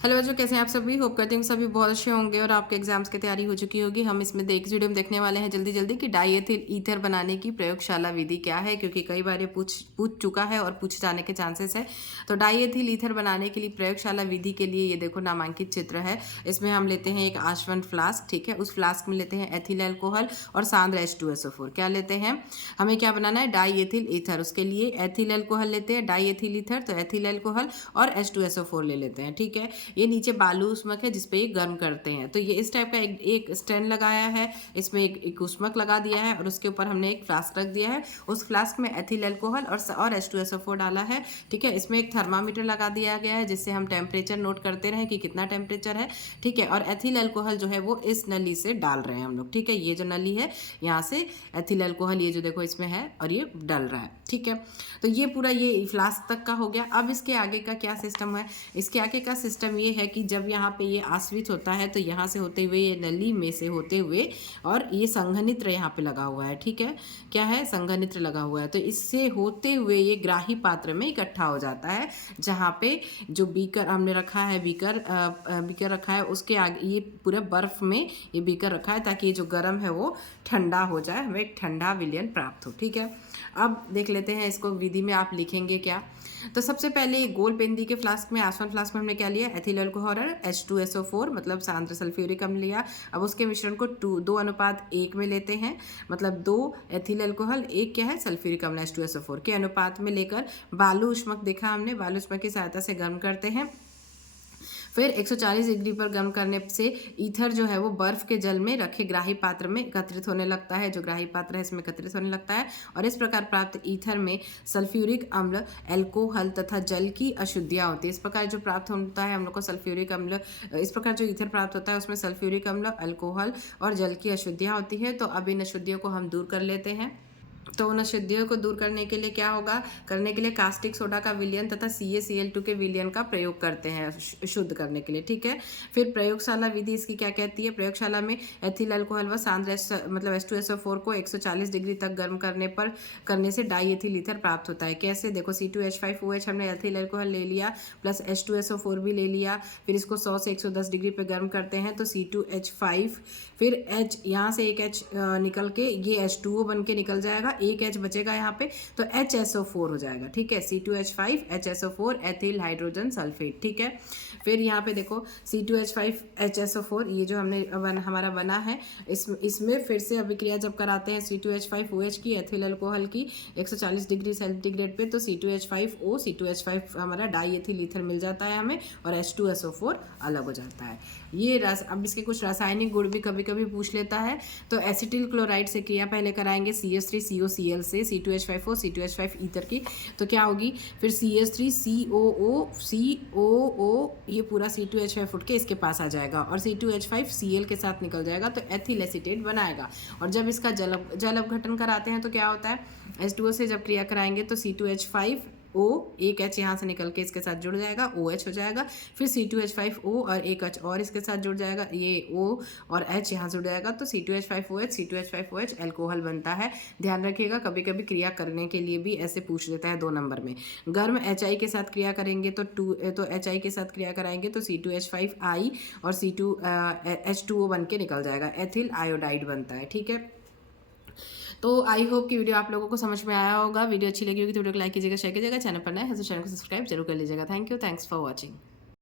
Hello बच्चों, कैसे हैं आप सभी। होप करती हूँ सभी बहुत अच्छे होंगे और आपके एग्जाम्स की तैयारी हो चुकी होगी। हम इसमें इस वीडियो में देखने वाले हैं जल्दी जल्दी कि डाईएथिल ईथर बनाने की प्रयोगशाला विधि क्या है, क्योंकि कई बार ये पूछ चुका है और पूछ जाने के चांसेस है। तो डाईएथिल ईथर बनाने के लिए प्रयोगशाला विधि के लिए ये देखो नामांकित चित्र है। इसमें हम लेते हैं एक आश्वन फ्लास्क, ठीक है। उस फ्लास्क में लेते हैं एथिल एल्कोहल और सांद्र H2SO4। क्या लेते हैं, हमें क्या बनाना है, डाईएथिल ईथर। उसके लिए एथिल एल्कोहल लेते हैं, डाईएथिल ईथर, तो एथिल एल्कोहल और H2SO4 ले लेते हैं, ठीक है। ये नीचे बालू उष्मक है जिसपे ये गर्म करते हैं। तो ये इस टाइप का एक स्टैंड लगाया है, इसमें एक उष्मक लगा दिया है और उसके ऊपर हमने एक फ्लास्क रख दिया है। उस फ्लास्क में एथिल एल्कोहल और H2SO4 डाला है, ठीक है। इसमें एक थर्मामीटर लगा दिया गया है जिससे हम टेम्परेचर नोट करते रहें कि कितना टेम्परेचर है, ठीक है। और एथिल एल्कोहल जो है वो इस नली से डाल रहे हैं हम लोग, ठीक है। ये जो नली है यहाँ से एथिल एल्कोहल ये जो देखो इसमें है और ये डल रहा है, ठीक है। तो ये पूरा ये फ्लास्क तक का हो गया। अब इसके आगे का क्या सिस्टम है, इसके आगे का सिस्टम ये है कि जब यहाँ पे ये आश्रित होता है तो यहाँ से होते हुए ये नली में से होते हुए और ये संघनित्र यहाँ पे लगा हुआ है, ठीक है। क्या है, संघनित्र लगा हुआ है। तो इससे होते हुए ये ग्राही पात्र में इकट्ठा हो जाता है, जहाँ पे जो बीकर हमने रखा है, बीकर रखा है उसके आगे ये पूरे बर्फ में ये बीकर रखा है ताकि ये जो गर्म है वो ठंडा हो जाए, हमें एक ठंडा विलयन प्राप्त हो, ठीक है। अब देख लेते हैं इसको विधि में आप लिखेंगे क्या। तो सबसे पहले गोल पेंदी के फ्लास्क में, आसवन फ्लास्क में हमने क्या लिया, एथिल अल्कोहल और H2SO4 मतलब सांद्र सल्फ्यूरिक अम्ल लिया। अब उसके मिश्रण को 2:1 में लेते हैं, मतलब 2 एथिल अल्कोहल 1 क्या है सल्फ्यूरिक अम्ल H2SO4 के अनुपात में लेकर बालू उष्मक देखा हमने, बालू उष्मक की सहायता से गर्म करते हैं। फिर 140 डिग्री पर गर्म करने से ईथर जो है वो बर्फ के जल में रखे ग्राही पात्र में एकत्रित होने लगता है, जो ग्राही पात्र है इसमें एकत्रित होने लगता है। और इस प्रकार प्राप्त ईथर में सल्फ्यूरिक अम्ल, एल्कोहल तथा जल की अशुद्धियाँ होती है। इस प्रकार जो प्राप्त होता है हम लोग को सल्फ्यूरिक अम्ल, इस प्रकार जो ईथर प्राप्त होता है उसमें सल्फ्यूरिक अम्ल, अल्कोहल और जल की अशुद्धियाँ होती है। तो अब इन अशुद्धियों को हम दूर कर लेते हैं। तो उन अशुद्धियों को दूर करने के लिए क्या होगा, करने के लिए कास्टिक सोडा का विलयन तथा CaCl2 के विलयन का प्रयोग करते हैं शुद्ध करने के लिए, ठीक है। फिर प्रयोगशाला विधि इसकी क्या कहती है, प्रयोगशाला में एथिल अल्कोहल व सांद्र मतलब H2SO4 को 140 डिग्री तक गर्म करने से डाईएथिल ईथर प्राप्त होता है। कैसे, देखो C2H5OH हमने एथिल अल्कोहल ले लिया प्लस H2SO4 भी ले लिया, फिर इसको 100 से 110 डिग्री पे गर्म करते हैं तो C2H5, फिर H यहाँ से एक H निकल के ये H2O बन के निकल जाएगा, एक H बचेगा यहाँ पे तो HSO4 हो जाएगा, ठीक है। C2H5 HSO4 ethyl hydrogen sulphate, ठीक है। फिर यहाँ पे देखो C2H5 HSO4 ये जो हमारा बना है, इसमें फिर से अभिक्रिया जब कराते हैं C2H5OH की एथिल अल्कोहल की 140 डिग्री सेंटीग्रेड पे, तो C2H5O C2H5 हमारा डाईएथिल ईथर मिल जाता है हमें और H2SO4 अलग हो जाता है। ये अब इसके कुछ रासायनिक गुण भी कभी कभी पूछ लेता है। तो एसिटिल क्लोराइड से क्रिया पहले कराएंगे CH3COCl से C2H5O C2H5 ईथर की, तो क्या होगी, फिर CH3COO ये पूरा C2H5 उठ के इसके पास आ जाएगा और C2H5Cl के साथ निकल जाएगा तो एथिल एसीटेट बनाएगा। और जब इसका जल अपघटन कराते हैं तो क्या होता है, H2O से जब क्रिया कराएंगे तो C2H5O एक H यहाँ से निकल के इसके साथ जुड़ जाएगा, OH हो जाएगा। फिर C2H5O और एक H और इसके साथ जुड़ जाएगा, ये O और H यहाँ जुड़ जाएगा तो C2H5OH C2H5OH एल्कोहल बनता है। ध्यान रखिएगा कभी कभी क्रिया करने के लिए भी ऐसे पूछ लेता है 2 नंबर में। गर्म HI के साथ क्रिया करेंगे तो HI के साथ क्रिया कराएंगे तो C2H5I और H2O बन के निकल जाएगा, एथिल आयोडाइड बनता है, ठीक है। तो आई होप कि वीडियो आप लोगों को समझ में आया होगा। वीडियो अच्छी लगी होगी तो वीडियो को लाइक कीजिएगा, शेयर कीजिएगा, चैनल पर नए हैं तो चैनल को सब्सक्राइब जरूर कर लीजिएगा। Thank you, thanks for watching.